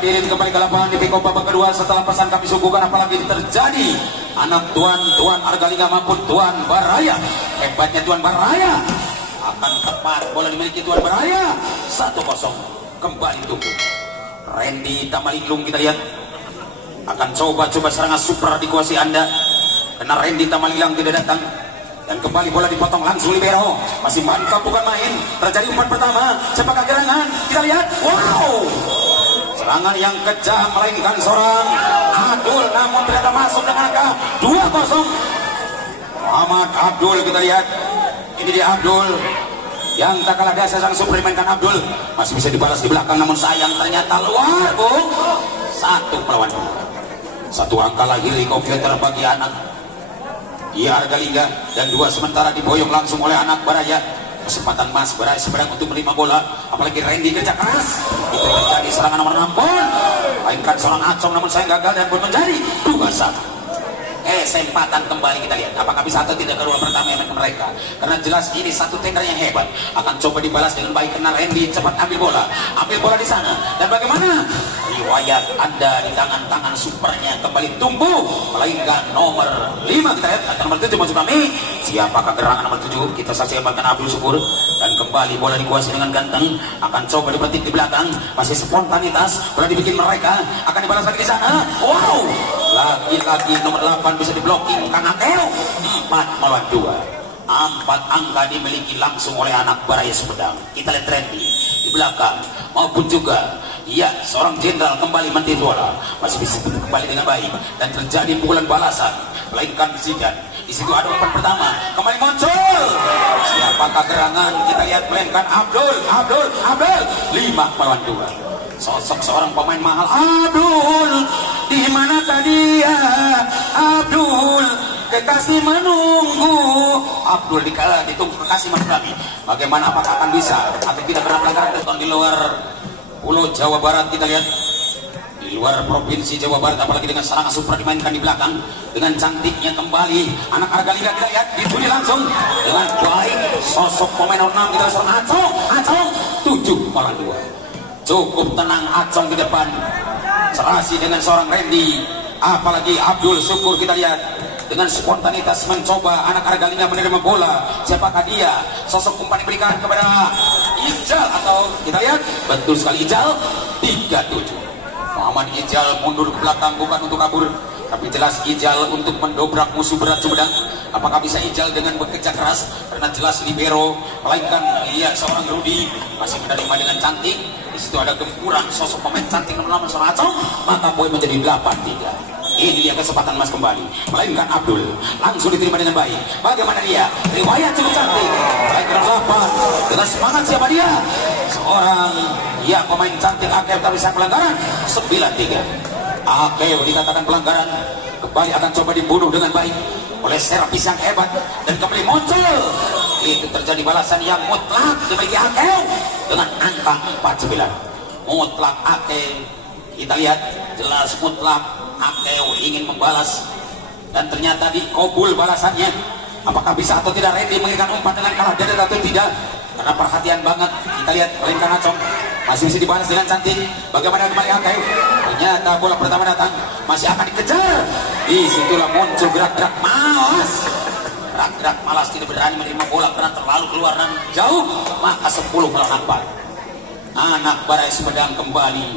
hadirin kembali ke lapangan di Piko babak kedua setelah pesan kami suguhkan apalagi terjadi anak Tuan Argalingga maupun Tuan Baraya. Hebatnya Tuan Baraya, akan tepat bola dimiliki Tuan Baraya. 1-0 kembali tunggu. Randy Tamalinglung kita lihat akan coba serangan super dikuasai Anda karena Randy Tamalinglung tidak datang. Dan kembali bola dipotong langsung libero. Masih mantap bukan main. Terjadi umpan pertama. Sepakat gerangan. Kita lihat. Wow. Serangan yang kejam melainkan seorang Abdul. Namun ternyata masuk dengan angka 2-0. Muhammad Abdul kita lihat. Ini dia Abdul. Yang tak kalah dahsyat sang super dimainkan Abdul. Masih bisa dibalas di belakang. Namun sayang ternyata luar. Bung. 1 melawan 2. 1 angka lahir di komputer bagi anak Argalingga dan 2 sementara diboyong langsung oleh anak Baraya. Kesempatan Mas Baraya sedang untuk menerima bola, apalagi Randy kerja keras. Itu terjadi serangan nomor 6 pun mainkan seorang Acong namun saya gagal dan pun menjadi 2-1. Kesempatan kembali kita lihat apakah bisa atau tidak kedua pertama yang mereka, karena jelas ini satu tender yang hebat. Akan coba dibalas dengan baik karena Randy cepat ambil bola di sana. Dan bagaimana riwayat Anda di tangan supernya kembali tumbuh melainkan nomor 5 kita lihat atau nomor 7 maksud kami. Siapakah gerangan nomor 7? Kita saksikan Abdul Syukur dan kembali bola dikuasai dengan ganteng. Akan coba dipetik di belakang, masih spontanitas bola dibikin mereka, akan dibalas lagi di sana. Wow, lagi-lagi nomor 8 bisa diblocking Kang Ateo. 4 melawan 2. 4 angka dimiliki langsung oleh anak Baraya Sumedang. Kita lihat Randy di belakang maupun juga seorang jenderal kembali mentir bola, masih bisa kembali dengan baik dan terjadi pukulan balasan melainkan Zidan. Di situ ada umpan pertama kembali muncul. Siapakah gerangan? Kita lihat melainkan Abdul. 5 melawan 2. Sosok seorang pemain mahal Abdul. Di mana tadi ya Abdul? Kekasih menunggu. Abdul ditunggu kekasih Mas Rami. Bagaimana apakah akan bisa atau tidak pernah pelanggaran di luar Pulau Jawa Barat? Kita lihat di luar provinsi Jawa Barat apalagi dengan serangan super dimainkan di belakang dengan cantiknya kembali anak Argalingga. Kita lihat dibuli langsung dengan baik sosok pemain nomor 6 kita seorang Acong 7 melawan 2. Cukup tenang Acong di depan, serasi dengan seorang Randy, apalagi Abdul Syukur. Kita lihat dengan spontanitas mencoba anak Argalingga menerima bola. Siapakah dia? Sosok umpan diberikan kepada Ijal atau kita lihat betul sekali Ijal 37. Muhammad Ijal mundur ke belakang bukan untuk kabur, tapi jelas Ijal untuk mendobrak musuh berat Sumedang. Apakah bisa Ijal dengan bekerja keras? Karena jelas libero melainkan seorang Rudi masih menerima dengan cantik. Di situ ada gempuran sosok pemain cantik nomor 6 seorang Acong, maka poin menjadi 8-3. Ini dia kesempatan Mas kembali melainkan Abdul langsung diterima dengan baik. Bagaimana dia? Riwayat cukup cantik. Baik 8 dengan semangat. Siapa dia? Seorang pemain cantik Akeo tapi saya pelanggaran 9-3. Akeo dikatakan pelanggaran, kembali akan coba dibunuh dengan baik oleh servis yang hebat dan kembali muncul. Itu terjadi balasan yang mutlak dimiliki Akeo dengan angka 49. Mutlak Akeo. Kita lihat jelas mutlak Akeo ingin membalas dan ternyata dikabul balasannya. Apakah bisa atau tidak Randy mengirimkan umpan dengan kalah dari atau tidak? Karena perhatian banget. Kita lihat melainkan Acong masih bisa dibalas dengan cantik. Bagaimana kembali Akeo? Ternyata bola pertama datang masih akan dikejar. Disitulah muncul gerak-gerak malas. Gerak-gerak malas tidak berani menerima bola karena terlalu keluar dan jauh. Maka 10 melawan 4. Anak Baraya Sumedang kembali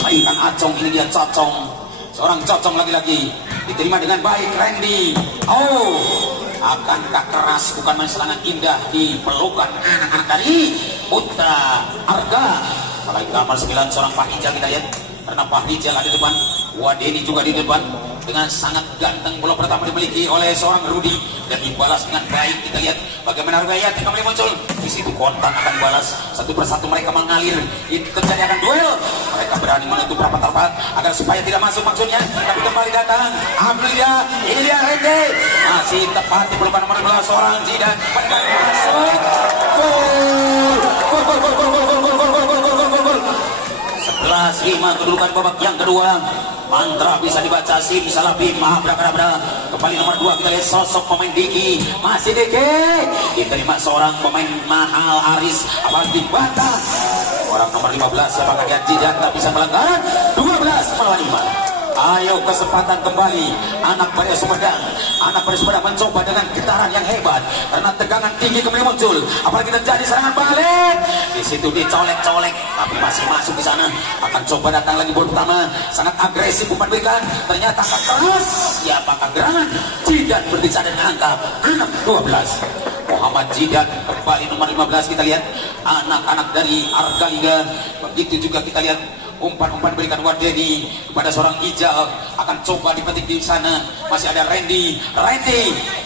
melainkan Acong. Ini dia Cocong. Seorang Cocong lagi-lagi diterima dengan baik Randy. Akankah keras bukan main serangan indah di pelukan anak-anak dari Putra Arga. Melainkan nomor 9 seorang Pak Ijal. Kita lihat karena Pak Ijal ada di depan, Wadeni juga di depan dengan sangat ganteng. Bola pertama dimiliki oleh seorang Rudi dan dibalas dengan baik. Kita lihat bagaimana Rayat yang kembali muncul. Di situ kontak akan dibalas satu persatu, mereka mengalir. Itu terjadi akan duel. Mereka berani menutup rapat-rapat agar supaya tidak masuk maksudnya. Tapi kembali datang Abdul ini dia Randy masih tepat di pelukan nomor 12 seorang Zidan. Mereka masuk. Gol. 11-5 kedudukan babak yang kedua. Mantra bisa dibaca, simsalabim, mahabrakadabra. Kembali nomor 2 kita lihat sosok pemain Diki. Masih Diki diterima seorang pemain mahal Aris, apalagi dibantah Orang nomor 15 apakah dia tidak tak bisa melanggar. 12 melawan 5. Ayo kesempatan kembali anak Baraya Sumedang. Anak Baraya Sumedang mencoba dengan getaran yang hebat karena tegangan tinggi kembali muncul. Apalagi terjadi serangan balik. Di situ dicolek-colek tapi masih masuk di sana. Akan coba datang lagi bola pertama. Sangat agresif umpan berikan. Ternyata akan keras. Siapakah gerangan? Jidan berbicara dengan angka 6-12. Muhammad Jidan kembali nomor 15. Kita lihat anak-anak dari Argalingga. Begitu juga kita lihat umpan-umpan berikan Wardeni kepada seorang Ijal, akan coba dipetik di sana. Masih ada Randy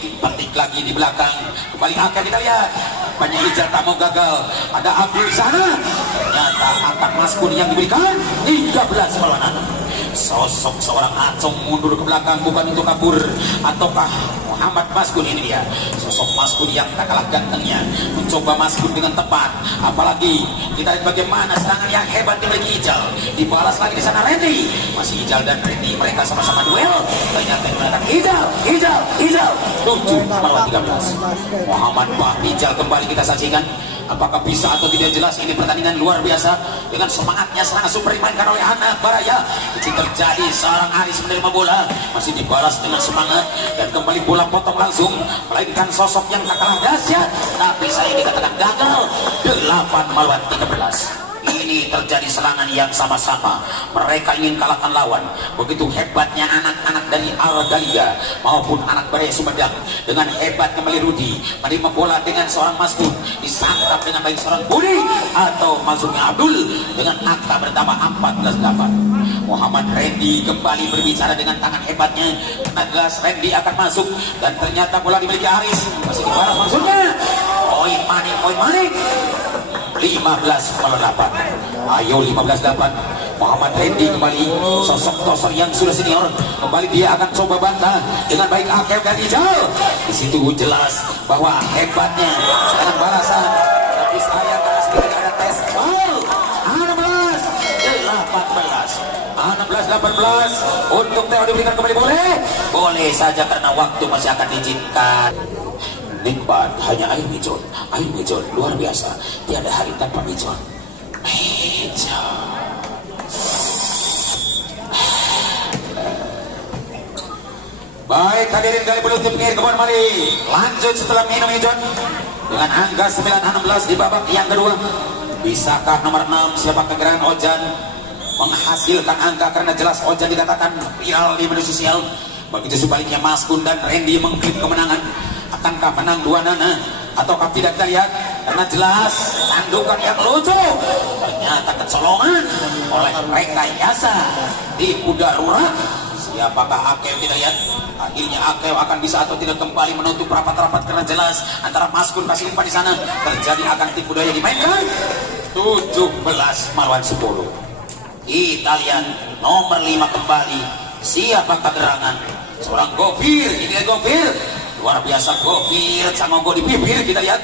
dipetik lagi di belakang. Kembali akan kita lihat banyak Ijal tak mau gagal. Ada Abdul di sana. Ternyata angkat maskun yang diberikan 13 melawan 6. Sosok seorang Acong mundur ke belakang bukan untuk kabur, ataukah Muhammad Maskun? Ini dia sosok Maskun yang tak kalah gantengnya, mencoba Maskun dengan tepat. Apalagi kita lihat bagaimana serangan yang hebat dimiliki Ijal. Dibalas lagi di sana Randy. Masih Ijal dan Randy, mereka sama-sama duel. Ternyata mengatakan Ijal 7 melawan 13. Muhammad Ijal kembali kita saksikan. Apakah bisa atau tidak jelas, ini pertandingan luar biasa dengan semangatnya serangan super dimainkan oleh anak Baraya. Ini terjadi seorang Aris menerima bola, masih dibalas dengan semangat dan kembali bola potong langsung, melainkan sosok yang tak kalah dahsyat tapi saya dikatakan gagal. 8 melawan 13. Ini terjadi serangan yang sama-sama mereka ingin kalahkan lawan. Begitu hebatnya anak-anak dari Argalingga maupun anak Baraya Sumedang. Dengan hebat kembali Rudi menerima bola dengan seorang Maskun, disantap dengan baik seorang Budi atau masuknya Abdul dengan angka bertambah 14-8. Muhammad Randy kembali berbicara dengan tangan hebatnya. Kena gelas Randy akan masuk dan ternyata bola dimiliki Aris. Masih dibalas maksudnya. Poin manik 15-8. Ayo 15-8. Muhammad Randy kembali, sosok tosor yang sudah senior, kembali dia akan coba bantah dengan baik Akil dan Ijal. Di situ jelas bahwa hebatnya serangan balasan. Tapi saya tidak ada tes gol. 16-18 untuk Theo diberikan kembali. Boleh saja karena waktu masih akan diizinkan. Nikmat hanya air mijon luar biasa, tiada hari tanpa mijon. Baik hadirin kali penutup ngir kebun mari lanjut setelah minum mijon dengan angka 9-16 di babak yang kedua. Bisakah nomor 6 siapa kegerangan Ojan menghasilkan angka, karena jelas Ojan dikatakan viral di media sosial. Begitu sebaliknya Maskun dan Randy mengklaim kemenangan. Akankah menang 2 nana ataukah tidak, kita lihat karena jelas tandukan yang lucu ternyata kecolongan oleh mereka biasa di darurat. Siapakah Akeo? Kita lihat akhirnya Akeo akan bisa atau tidak kembali menutup rapat-rapat karena jelas antara Maskun kasih umpan di sana terjadi akan tipu daya dimainkan. 17 melawan 10. Kita lihat nomor 5 kembali. Siapakah gerangan? Seorang Gofir. Ini Gofir luar biasa. Gofir Cangogo di bibir. Kita lihat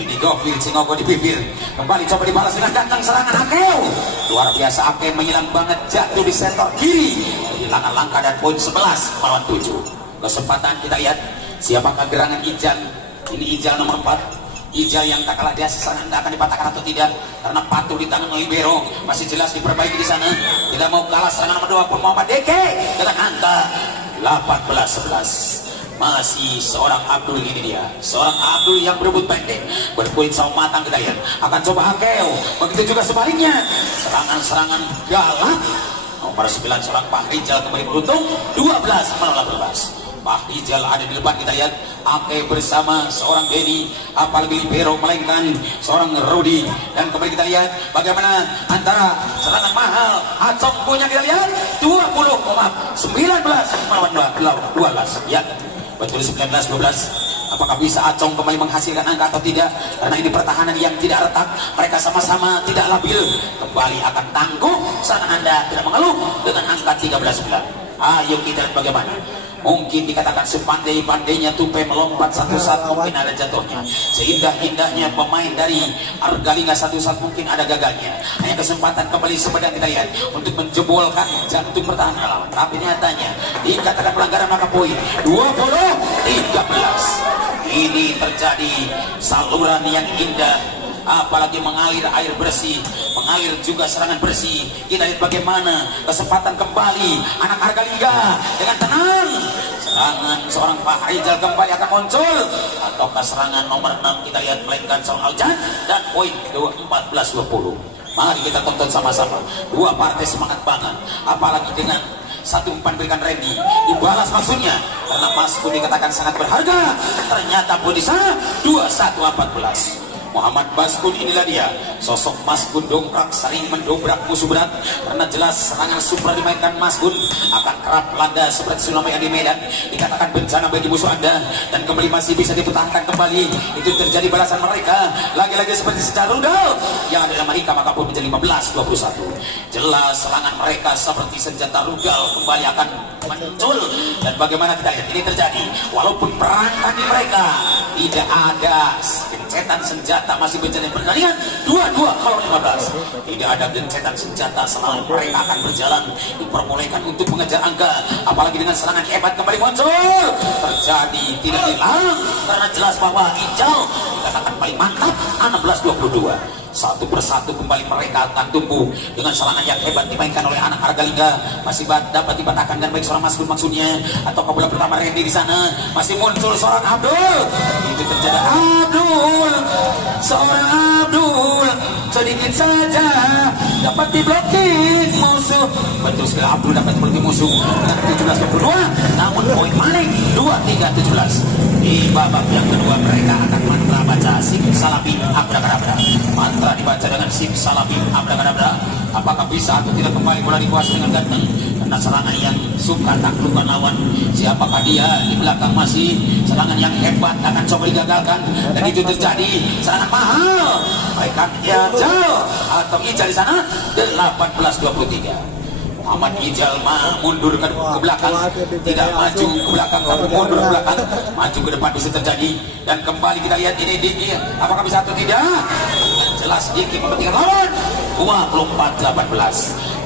ini Gofir Cangogo di bibir. Kembali coba dibalas dengan datang serangan Akeo. Luar biasa. Akeo menyilang banget, jatuh di sektor kiri, kehilangan langkah dan poin 11 melawan 7. Kesempatan kita lihat siapakah gerangan Ijal. Ini Ijal nomor 4. Ijal yang tak kalah dia serangan akan dipatahkan atau tidak karena patuh di tangan libero. Masih jelas diperbaiki di sana, tidak mau kalah serangan nomor 2 pun Muhammad Deke dengan angka 18-11. Masih seorang Abdul, ini dia seorang Abdul yang berebut pendek berpoin sama matang. Kita lihat akan coba Akeo. Begitu juga sebaliknya serangan-serangan galak nomor 9 seorang Pak Rijal kembali beruntung 12 melawan 18. Pak Rijal ada di depan. Kita lihat Ake bersama seorang Denny, apalagi libero melainkan seorang Rudi. Dan kembali kita lihat bagaimana antara serangan mahal Acong punya. Kita lihat 19 melawan 12. Ya betul, 19-12. Apakah bisa Acong kembali menghasilkan angka atau tidak? Karena ini pertahanan yang tidak retak, mereka sama-sama tidak labil. Kembali akan tangguh serangan Anda tidak mengeluh dengan angka 13-9. Ayo kita lihat bagaimana. Mungkin dikatakan sepandai-pandainya tupai melompat satu saat mungkin ada jatuhnya. Seindah-indahnya pemain dari Argalingga satu saat mungkin ada gagalnya. Hanya kesempatan kembali Sumedang kita lihat untuk menjebolkan jantung pertahanan lawan. Tapi nyatanya dikatakan pelanggaran maka poin 20-13. Ini terjadi saluran yang indah apalagi mengalir air bersih, mengalir juga serangan bersih. Kita lihat bagaimana kesempatan kembali anak Argalingga dengan tenang. Serangan seorang Pak Rizal kembali akan muncul, ataukah serangan nomor 6 kita lihat melainkan seorang Aljan, dan poin 14-20. Mari kita tonton sama-sama. Dua partai semangat banget, apalagi dengan satu umpan berikan Randy, dibalas maksudnya karena Maskun dikatakan sangat berharga. Ternyata pun di sana 21-14. Muhammad Maskun, inilah dia sosok Maskun dongkrak, sering mendobrak musuh berat karena jelas serangan super dimainkan Maskun akan kerap landa seperti tsunami yang di Medan, dikatakan bencana bagi musuh Anda, dan kembali masih bisa dipertahankan kembali. Itu terjadi balasan mereka lagi-lagi seperti secara rudal yang ada dalam mereka, maka pun menjadi 15-21. Jelas serangan mereka seperti senjata rudal kembali akan muncul, dan bagaimana kita lihat ini terjadi walaupun perang tadi mereka tidak ada gencetan senjata, masih menjalani pertandingan 22-15. Tidak ada gencetan senjata selama mereka akan berjalan, diperbolehkan untuk mengejar angka, apalagi dengan serangan hebat kembali muncul terjadi, tidak hilang karena jelas bahwa Ijal dikatakan paling mantap. 16-22. Satu persatu kembali mereka akan tumbuh dengan serangan yang hebat dimainkan oleh anak Argalingga. Masih dapat dipatahkan dan baik seorang Maskun maksudnya, atau bola pertama Randy di sana masih muncul seorang Abdul. Itu terjadi Abdul, seorang Abdul sedikit saja dapat diblokir musuh. Betul sekali, Abdul dapat diblokir musuh dengan 17-22. Namun poin balik 23-17. Di babak yang kedua mereka akan membaca sim salabim abrakadabra. Mantra dibaca dengan sim salabim abrakadabra. Apakah bisa atau tidak kembali bola dikuasai dengan ganteng karena serangan yang suka taklukkan lawan. Siapakah dia di belakang? Masih serangan yang hebat akan coba digagalkan, dan itu terjadi serangan mahal. Baikkan Ijal atau Ijal di sana 18-23. Muhammad Ijal mundur ke belakang, tidak maju ke belakang, tapi mundur ke belakang, maju ke depan bisa terjadi. Dan kembali kita lihat ini Diki, apakah bisa atau tidak? Jelas Diki mempentingkan lawan. 24-18.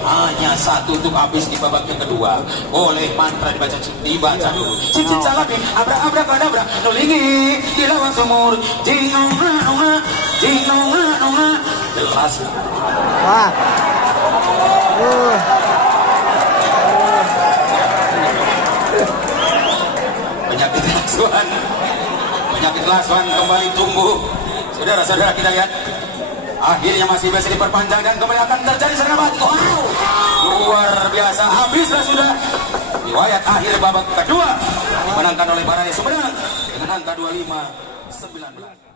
Hanya satu untuk habis di babak yang kedua. Oleh mantra dibaca dulu. Cincin salabim abrakadabra, nulingi di lawan sumur, jingonga jelas. Wah. Penyakit lasuan kembali tumbuh. Saudara-saudara, kita lihat akhirnya masih bisa diperpanjang dan kembali akan terjadi serangan balik. Wow, luar biasa. Habislah sudah riwayat akhir babak kedua dimenangkan oleh Baraya Sumedang dengan angka 25-19.